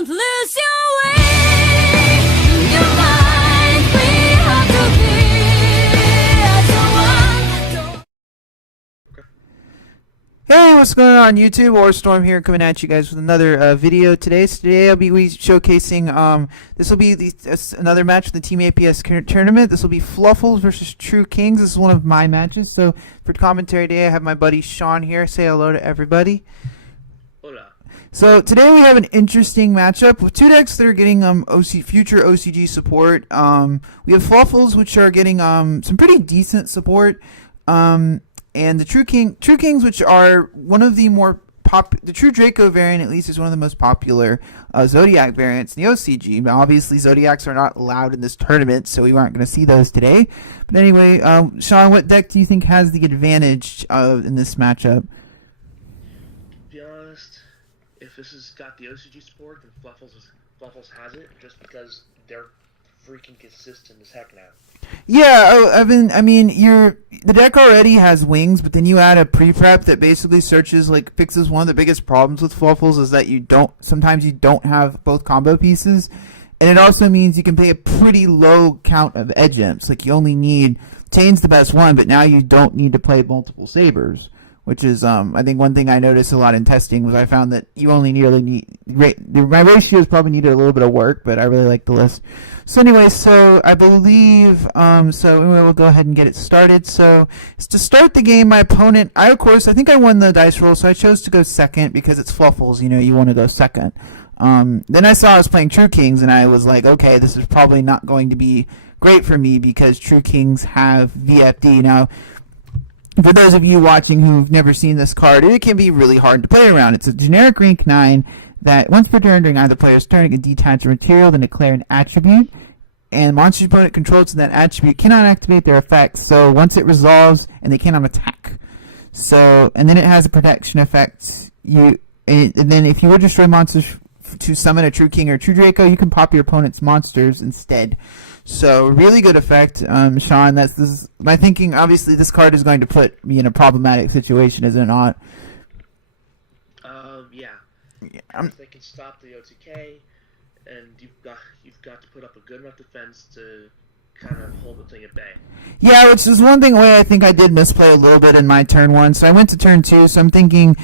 Don't lose your way. Your mind, we have to be as one. Hey, what's going on YouTube? Warstorm here, coming at you guys with another video today. So today I'll be showcasing, this will be another match of the Team APS Tournament. This will be Fluffals versus True Kings. This is one of my matches. So for commentary today, I have my buddy Sean here. Say hello to everybody. Hola. So today we have an interesting matchup with two decks that are getting future OCG support. We have Fluffals, which are getting some pretty decent support. And the True Kings, which are one of the more the True Draco variant, at least, is one of the most popular Zodiac variants in the OCG. Now, obviously, Zodiacs are not allowed in this tournament, so we aren't going to see those today. But anyway, Sean, what deck do you think has the advantage in this matchup? To be honest, if this has got the OCG support, then Fluffals has it, just because they're freaking consistent as heck now. Yeah, the deck already has wings, but then you add a pre-prep that basically fixes one of the biggest problems with Fluffals is that sometimes you don't have both combo pieces, and it also means you can play a pretty low count of edge imps. Like, you only need Tane's the best one, but now you don't need to play multiple sabers, which is I think one thing I noticed a lot in testing was I found that you only my ratios probably needed a little bit of work, but I really like the list. So anyway, so I believe we'll go ahead and get it started. So to start the game, my opponent, I think I won the dice roll, so I chose to go second because it's Fluffals. You want to go second. Then I saw I was playing True Kings, and I was like, okay, this is probably not going to be great for me because True Kings have VFD. Now, for those of you watching who've never seen this card, it can be really hard to play around. It's a generic rank 9 that once per turn during either player's turn, it can detach a material, then declare an attribute, and monster's opponent controls that attribute cannot activate their effects, so once it resolves, and they cannot attack. So, and then it has a protection effect. And then if you would destroy monsters to summon a True King or True Draco, you can pop your opponent's monsters instead. So, really good effect, Sean. My thinking. Obviously, this card is going to put me in a problematic situation, is it not? Yeah. They can stop the OTK, and you've got to put up a good enough defense to kind of hold the thing at bay. Yeah, which is one thing I think I did misplay a little bit in my turn 1. So I went to turn 2. So I'm thinking.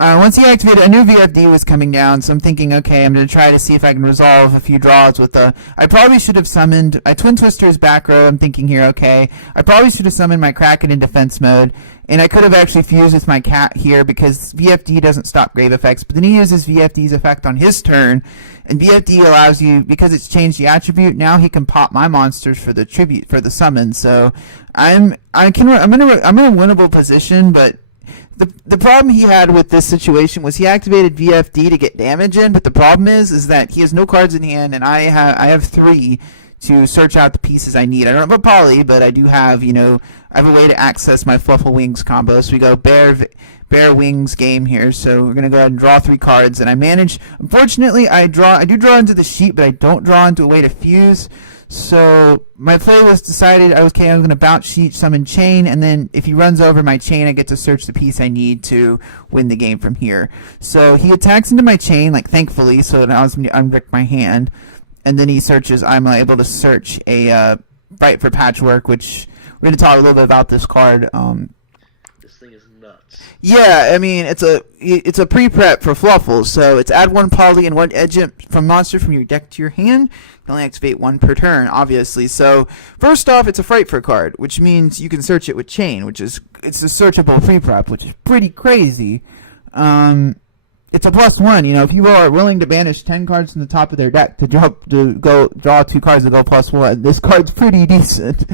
Once he activated, I knew VFD was coming down, so I'm thinking, okay, I'm going to try to see if I can resolve a few draws with I probably should have summoned, Twin Twister's back row, I'm thinking here, okay, I probably should have summoned my Kraken in defense mode, and I could have actually fused with my Cat here, because VFD doesn't stop grave effects, but then he uses VFD's effect on his turn, and VFD allows you, because it's changed the attribute, now he can pop my monsters for the summon, so I'm in a winnable position, but the problem he had with this situation was he activated VFD to get damage in, but the problem is that he has no cards in hand, and I have 3 to search out the pieces I need. I don't have a poly, but I do have, I have a way to access my Fluffal Wings combo. So we go Bear Wings game here. So we're gonna go ahead and draw 3 cards, and I manage. Unfortunately, I do draw into the sheet, but I don't draw into a way to fuse. So my play was decided, I'm going to bounce sheet, summon chain, and then if he runs over my chain, I get to search the piece I need to win the game from here. So he attacks into my chain, thankfully, so it allows me to unbrick my hand, and then he searches, I'm able to search a Bright for Patchwork, which we're going to talk a little bit about this card. This thing is nuts. Yeah, it's a pre-prep for Fluffals, so it's add 1 poly and 1 edge imp from monster from your deck to your hand. You can only activate 1 per turn, obviously. So first off, it's a Frightful card, which means you can search it with chain, it's a searchable pre-prep, which is pretty crazy. It's a +1. If you are willing to banish 10 cards from the top of their deck to draw 2 cards that go +1, this card's pretty decent.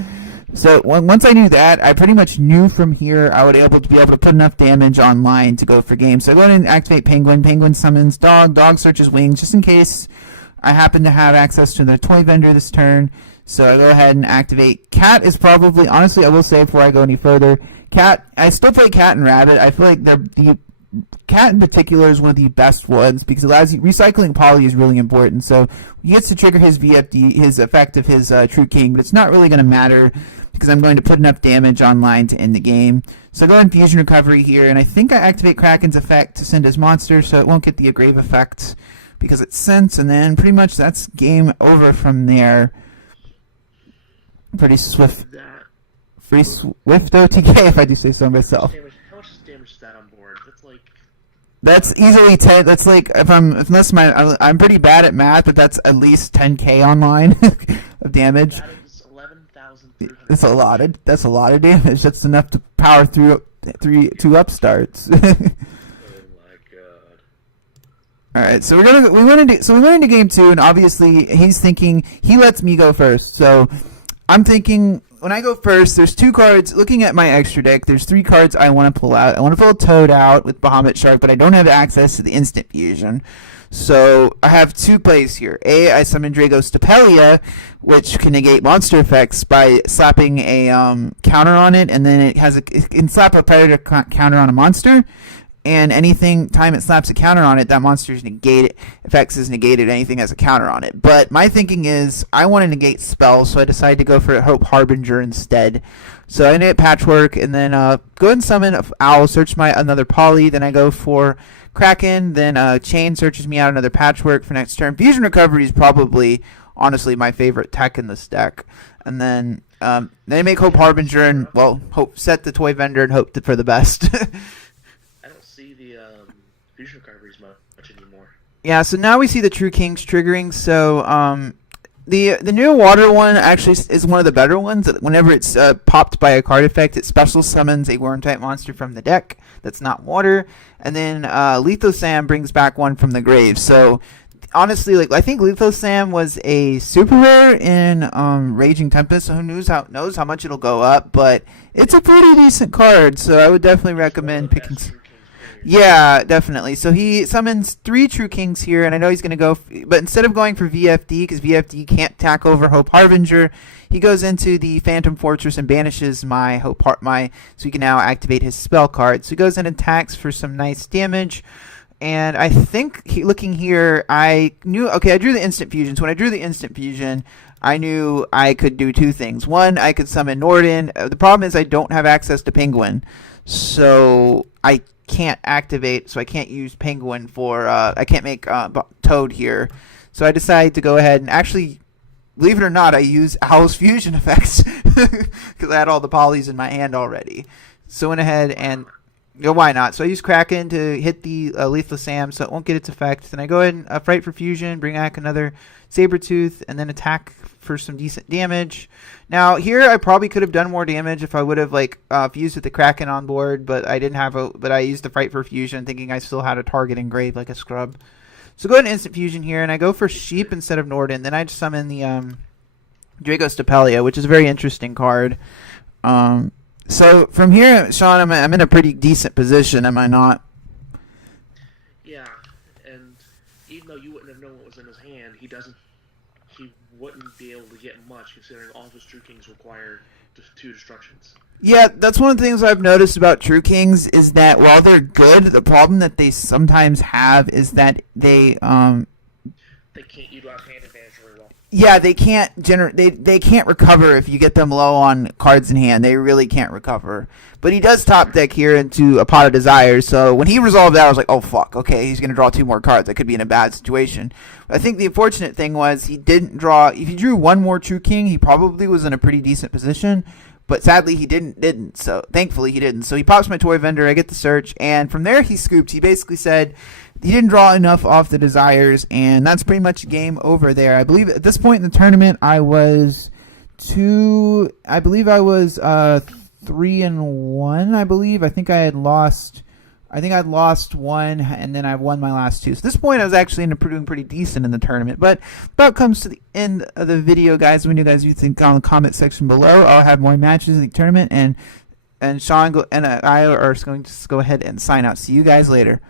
So once I knew that, I pretty much knew from here I would be able to put enough damage online to go for game. So I go ahead and activate Penguin. Penguin summons Dog. Dog searches Wings, just in case I happen to have access to the toy vendor this turn. So I go ahead and activate. Cat is probably, honestly, I will say before I go any further, Cat, I still play Cat and Rabbit. I feel like the Cat in particular is one of the best ones because it allows you, recycling poly is really important. So he gets to trigger his VFD, his effect of his True King, but it's not really going to matter because I'm going to put enough damage online to end the game. So I go in Fusion Recovery here, and I think I activate Kraken's effect to send his monster, so it won't get the Grave effect. because it's sense, and then pretty much that's game over from there. Pretty swift. That. Free swift OTK, if I do say so myself. How much damage is that on board? That's like. That's easily 10. That's like I'm pretty bad at math, but that's at least 10k online of damage. That is 11,300. That's a lot of damage. That's enough to power through two upstarts. Oh my god. All right, so we went into game 2, and obviously he's thinking he lets me go first. So I'm thinking when I go first, there's 2 cards. Looking at my extra deck, there's 3 cards I want to pull out. I want to pull Toad out with Bahamut Shark, but I don't have access to the instant fusion. So I have 2 plays here. A, I summon Drago Stapelia, which can negate monster effects by slapping a counter on it, and then it can slap a predator counter on a monster. And anything time it slaps a counter on it, that monster's effects is negated. Anything has a counter on it. But my thinking is I want to negate spells, so I decided to go for Hope Harbinger instead. So I negate Patchwork, and then go and summon Owl, search my another Poly. Then I go for Kraken. Then Chain searches me out another Patchwork for next turn. Fusion Recovery is probably, honestly, my favorite tech in this deck. And then they make Hope Harbinger and set the Toy Vendor and hope for the best. Fusion recoveries much anymore. Yeah, so now we see the True Kings triggering. So the new water one actually is one of the better ones. Whenever it's popped by a card effect, it special summons a worm type monster from the deck that's not water, and then Lethosam brings back one from the grave. So honestly, I think Lethosam was a super rare in Raging Tempest. So who knows how much it'll go up, but it's a pretty decent card. So I would definitely recommend picking. Yeah, definitely. So he summons 3 True Kings here, and I know he's going to go, but instead of going for VFD, because VFD can't tack over Hope Harbinger, he goes into the Phantom Fortress and banishes my so he can now activate his spell card. So he goes in and attacks for some nice damage, and I think looking here, I drew the instant fusion. So when I drew the instant fusion, I knew I could do 2 things. One, I could summon Norden. The problem is I don't have access to Penguin, so I can't activate, so I can't use Penguin for I can't make Toad here. So I decided to go ahead and actually, believe it or not, I use Owl's fusion effects because I had all the polys in my hand already. So I went ahead and why not? So I use Kraken to hit the Lethal Sam so it won't get its effect. Then I go ahead and Fright for Fusion, bring back another Sabretooth, and then attack for some decent damage. Now here I probably could have done more damage if I would have fused with the Kraken on board, but I didn't have but I used the Fright for Fusion thinking I still had a target engraved like a scrub. So go ahead and instant fusion here, and I go for Sheep instead of Norden. Then I just summon the Drago Stapelia, which is a very interesting card. So from here, Sean, I'm in a pretty decent position, am I not? Yeah, and even though you wouldn't have known what was in his hand, he wouldn't be able to get much, considering all of his True Kings require 2 destructions. Yeah, that's one of the things I've noticed about True Kings is that while they're good, the problem that they sometimes have is that they can't utilize hand advantage very well. Yeah, they can't they can't recover if you get them low on cards in hand. They really can't recover. But he does top deck here into a Pot of Desires. So when he resolved that, I was like, oh fuck, okay, he's gonna draw 2 more cards. I could be in a bad situation. But I think the unfortunate thing was he didn't draw. If he drew 1 more True King, he probably was in a pretty decent position. But sadly, he didn't. So thankfully, he didn't. So he pops my Toy Vendor. I get the search, and from there he scooped. He basically said he didn't draw enough off the Desires, and that's pretty much game over there. I believe at this point in the tournament, I was 3-1. I believe. I think I'd lost 1, and then I won my last 2. So at this point, I was actually doing pretty decent in the tournament. But about comes to the end of the video, guys. When you guys do think on the comment section below, I'll have more matches in the tournament, and Sean and I are going to go ahead and sign out. See you guys later.